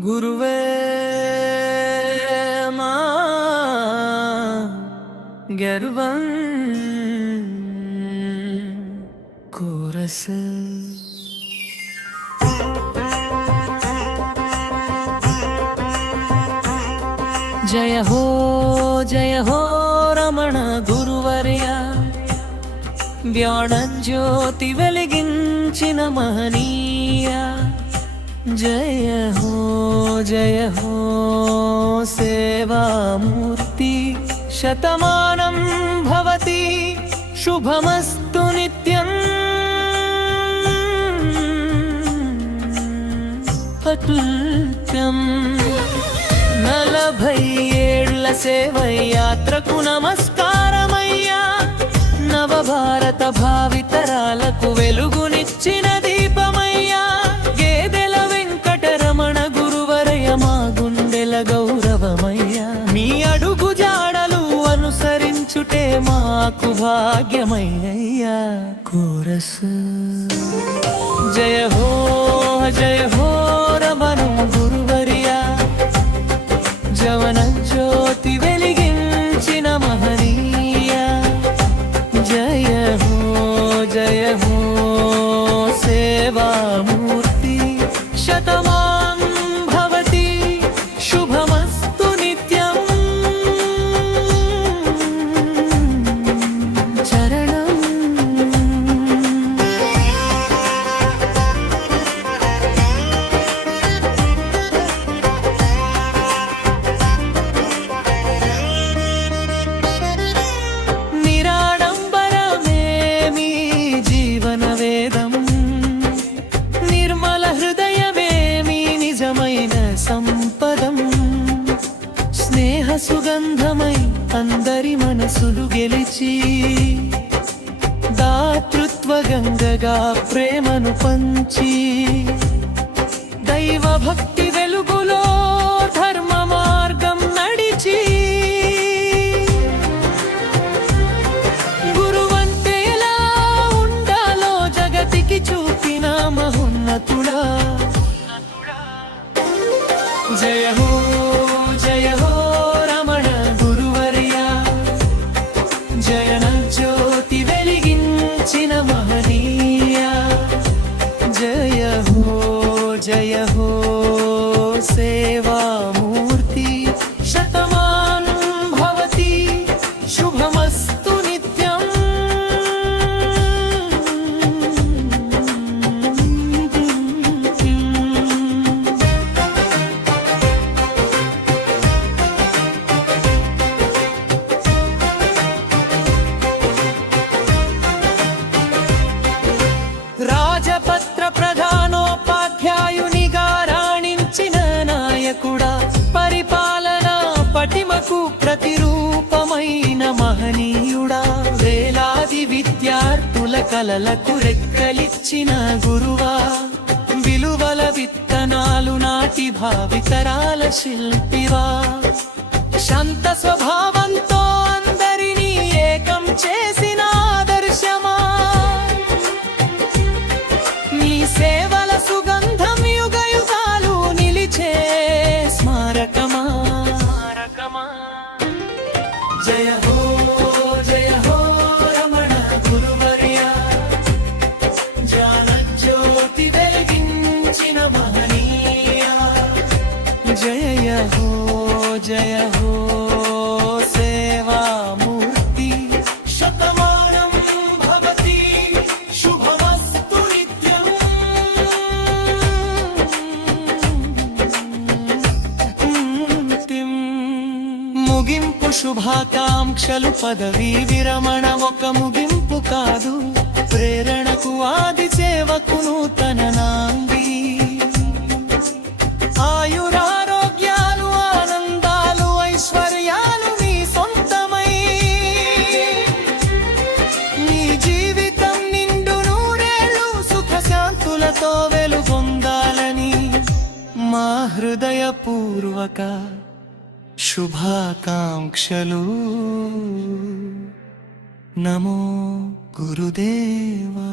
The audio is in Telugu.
గురువే మా గర్వం కోరస్ జయ హో రమణ గురువర్య జ్ఞానజ్యోతి వెలిగించిన మహనీయ జయ హో సేవామూర్తి శతమానం భవతి శుభమస్తు నిత్యం అతుల్యం 40 ఏళ్ల సేవయాత్రకు నమస్కారమయ్యా నవభారత భావితరాలకు వెలుగునిచ్చిన దీపమయ్యా గేదెల వెంకటరమణ గురువరయ మా గుండెల గౌరవమయ్యా మీ అడుగు జాడలు అనుసరించుటే మాకు భాగ్యమయ్యా కోరస్ జయ హో రమణ గురువర్యా జవన జ్యోతి వెలిగించిన మహనీయ జయ హో సేవామూర్తి శతమాం భవతి శుభమస్తు నిత్యం చరణం సంపదం స్నేహ సుగంధమై అందరి మనసులు గెలిచి దాతృత్వ గంగగా ప్రేమను పంచి దైవ భక్తి వెలుగులో ధర్మ మార్గం నడిచి గురువంటే ఎలా ఉండాలో జగతికి చూపిన మహోన్నతుడా జయ హో రమణ గురువర్యా జయన జ్యోతి వెలిగించిన మహనీయ జయ హో సేవామూర్తి శతమానం భవతి శుభమస్తు నిత్యం రాజపత్ర ప్రధానోపాధ్యాయునిగా రాణించిన నాయకుడా పరిపాలన పటిమకు ప్రతిరూపమైన మహనీయుడా వేలాది విద్యార్థుల కలలకు రెక్కలిచ్చిన గురువా విలువల విత్తనాలు నాటి భావితరాల శిల్పివా శాంత స్వభావంతో అందరినీ ఏకం చేసిన ఆదర్శమా సేవల సుగంధం యుగ యుగాలు నిలిచే స్మారకమా జయ హో రమణ గురువర్యా జ్ఞానజ్యోతి వెలిగించిన మహనీయ జయ హో సేవామూర్తి శతమానం భవతి శుభమస్తు నిత్యం ముగింపు శుభాకాంక్షలు పదవీ విరమణ ఒక ముగింపు కాదు ప్రేరణకు ఆది సేవకు నూతన నాంది ఆయురారోగ్యాలు ఆనందాలు ఐశ్వర్యాలు నీ సొంతమై నీ జీవితం నిండు నూరేళ్ళు సుఖశాంతులతో వెలుగొందాలని మా హృదయపూర్వక శుభాకాంక్షలు నమో గురుదేవా।